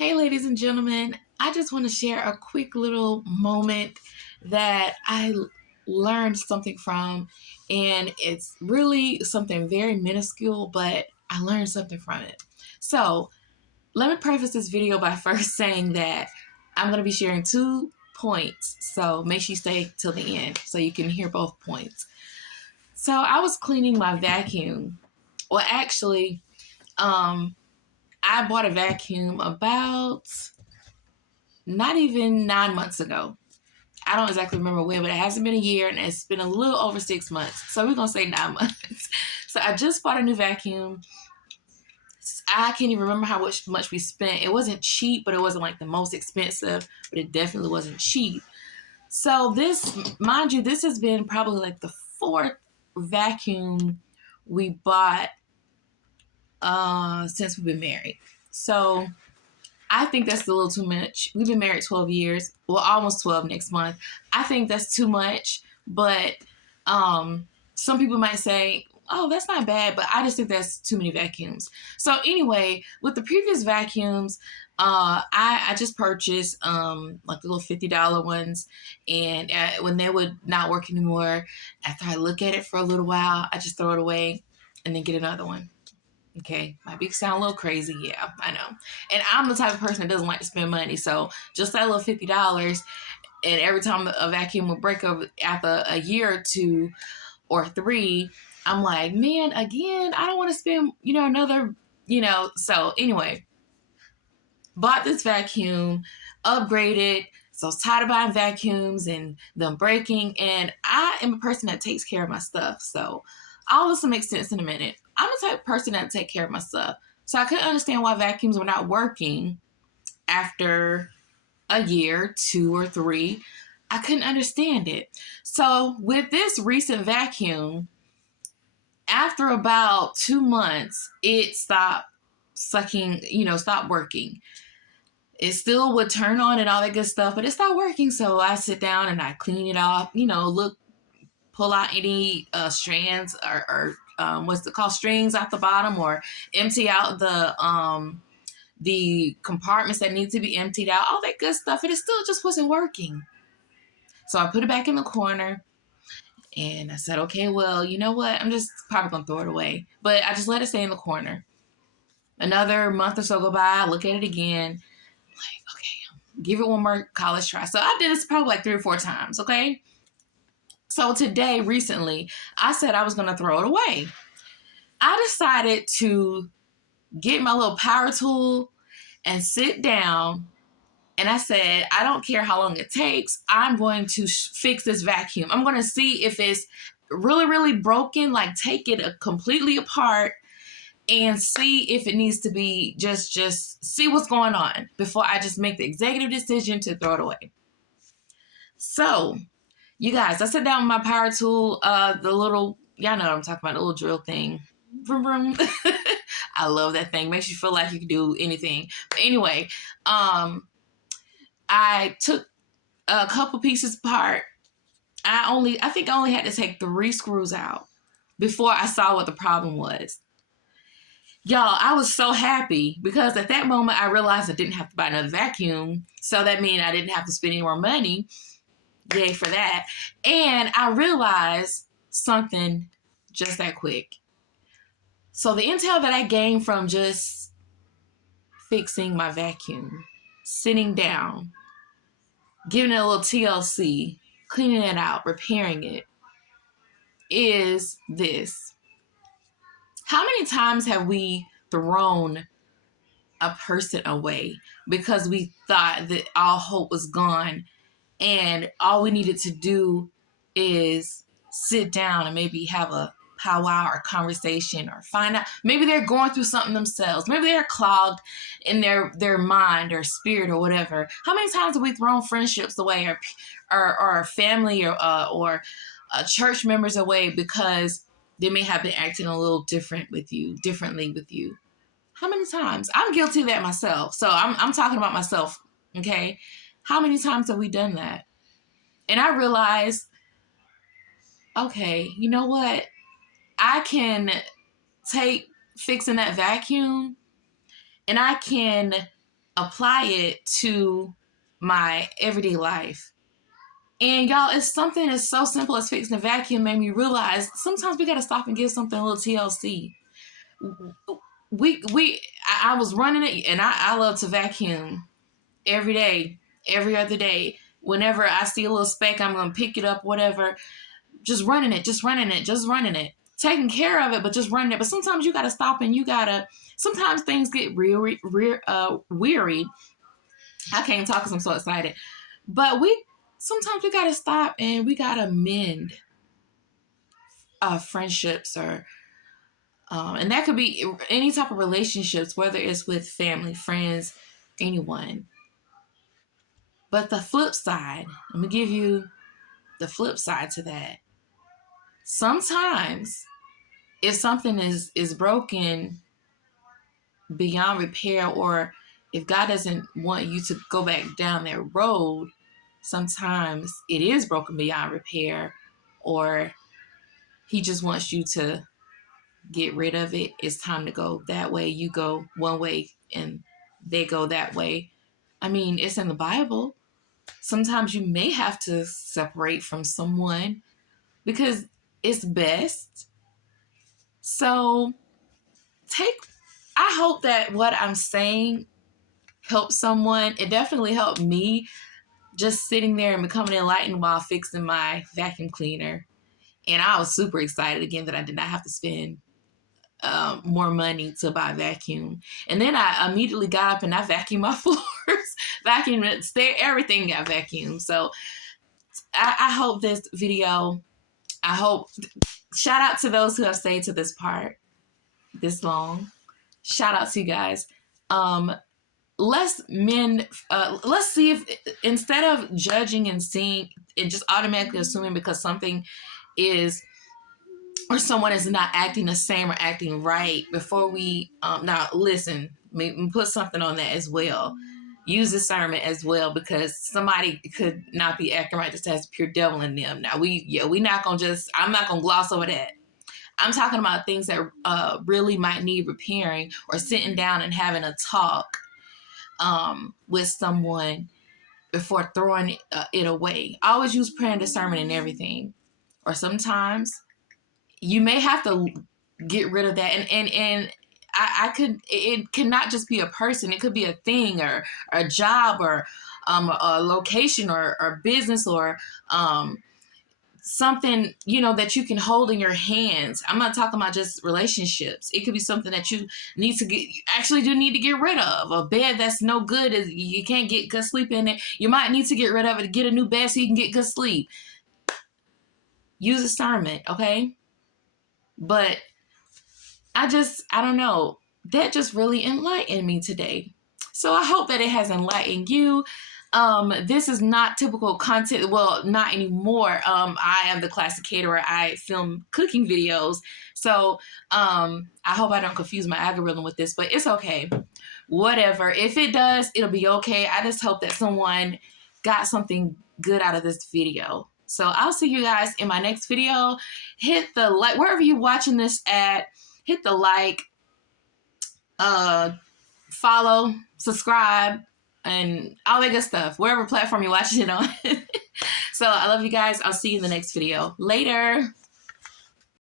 Hey, ladies and gentlemen, I just want to share a quick little moment that learned something from, and it's really something very minuscule, but I learned something from it. So, let me preface this video by first saying that I'm going to be sharing 2 points, so make sure you stay till the end so you can hear both points. So, I was cleaning my vacuum. Well, actually, I bought a vacuum about not even 9 months ago. I don't exactly remember when, but it hasn't been a year and it's been a little over 6 months. So we're going to say 9 months. So I just bought a new vacuum. I can't even remember how much we spent. It wasn't cheap, but it wasn't like the most expensive, but it definitely wasn't cheap. So mind you, this has been probably like the fourth vacuum we bought since we've been married. So I think that's a little too much. We've been married 12 years. Well, almost 12 next month. I think that's too much, but some people might say, oh, that's not bad, but I just think that's too many vacuums. So anyway, with the previous vacuums, I just purchased like the little $50 ones, and when they would not work anymore, after I look at it for a little while, I just throw it away and then get another one. Okay, might sound a little crazy, yeah, I know. And I'm the type of person that doesn't like to spend money, so just that little $50, and every time a vacuum would break up after a year or two or three, I'm like, man, again, I don't want to spend, another, So anyway, bought this vacuum, upgraded. So I was tired of buying vacuums and them breaking, and I am a person that takes care of my stuff. So all this will make sense in a minute. I'm the type of person that take care of my stuff. So I couldn't understand why vacuums were not working after a year, 2 or 3. I couldn't understand it. So with this recent vacuum, after about 2 months, it stopped sucking, stopped working. It still would turn on and all that good stuff, but it stopped working. So I sit down and I clean it off, pull out any strands or what's it called, strings out the bottom, or empty out the compartments that need to be emptied out, all that good stuff. And it still just wasn't working. So I put it back in the corner and I said, okay, well, you know what? I'm just probably going to throw it away. But I just let it stay in the corner. Another month or so go by, I look at it again, like, okay, give it one more college try. So I did this probably like 3 or 4 times, okay? So today, recently, I said I was going to throw it away. I decided to get my little power tool and sit down, and I said, I don't care how long it takes. I'm going to fix this vacuum. I'm going to see if it's really, really broken, like take it completely apart and see if it needs to be just see what's going on before I just make the executive decision to throw it away. So, you guys, I sat down with my power tool, the little, y'all know what I'm talking about, the little drill thing. Vroom, vroom. I love that thing. Makes you feel like you can do anything. But anyway, I took a couple pieces apart. I think I only had to take 3 screws out before I saw what the problem was. Y'all, I was so happy because at that moment I realized I didn't have to buy another vacuum. So that means I didn't have to spend any more money. Yay for that. And I realized something just that quick. So the intel that I gained from just fixing my vacuum, sitting down, giving it a little TLC, cleaning it out, repairing it, is this. How many times have we thrown a person away because we thought that all hope was gone and all we needed to do is sit down and maybe have a powwow or conversation, or find out maybe they're going through something themselves, maybe they're clogged in their mind or spirit or whatever. How many times have we thrown friendships away, or family or church members away because they may have been acting a little differently with you? How many times? I'm guilty of that myself. So I'm talking about myself, okay? How many times have we done that? And I realized, okay, you know what? I can take fixing that vacuum, and I can apply it to my everyday life. And y'all, it's something as so simple as fixing a vacuum made me realize sometimes we got to stop and give something a little TLC. I was running it, and I love to vacuum every day, every other day. Whenever I see a little speck, I'm going to pick it up, whatever. Just running it, just running it, just running it. Taking care of it, but just running it. But sometimes you got to stop and sometimes things get weary. I can't talk because I'm so excited. But sometimes we got to stop and we got to mend friendships and that could be any type of relationships, whether it's with family, friends, anyone. But the flip side, I'm going to give you the flip side to that. Sometimes if something is broken beyond repair, or if God doesn't want you to go back down that road, sometimes it is broken beyond repair, or he just wants you to get rid of it. It's time to go that way. You go one way and they go that way. I mean, it's in the Bible. Sometimes you may have to separate from someone because it's best. So I hope that what I'm saying helps someone. It definitely helped me, just sitting there and becoming enlightened while fixing my vacuum cleaner. And I was super excited again that I did not have to spend more money to buy vacuum. And then I immediately got up and I vacuumed my floors, vacuumed everything got vacuumed. So I hope this video, shout out to those who have stayed to this part this long. Shout out to you guys. Let's see if, instead of judging and seeing and just automatically assuming because something is or someone is not acting the same or acting right, before we now listen, maybe put something on that as well. Use discernment as well, because somebody could not be acting right just has pure devil in them. Now I'm not gonna gloss over that. I'm talking about things that really might need repairing, or sitting down and having a talk with someone before throwing it away. I always use prayer and discernment in everything. Or sometimes you may have to get rid of that. And it cannot just be a person. It could be a thing or a job or a location or business or something, that you can hold in your hands. I'm not talking about just relationships. It could be something that you need to get rid of. A bed that's no good, you can't get good sleep in it. You might need to get rid of it to get a new bed so you can get good sleep. Use discernment, okay? But I don't know. That just really enlightened me today. So I hope that it has enlightened you. This is not typical content. Well, not anymore. I am the classic caterer. I film cooking videos. So I hope I don't confuse my algorithm with this, but it's okay. Whatever. If it does, it'll be okay. I just hope that someone got something good out of this video. So I'll see you guys in my next video. Hit the like, wherever you're watching this at, hit the like, follow, subscribe, and all that good stuff, wherever platform you're watching it on. So I love you guys. I'll see you in the next video. Later.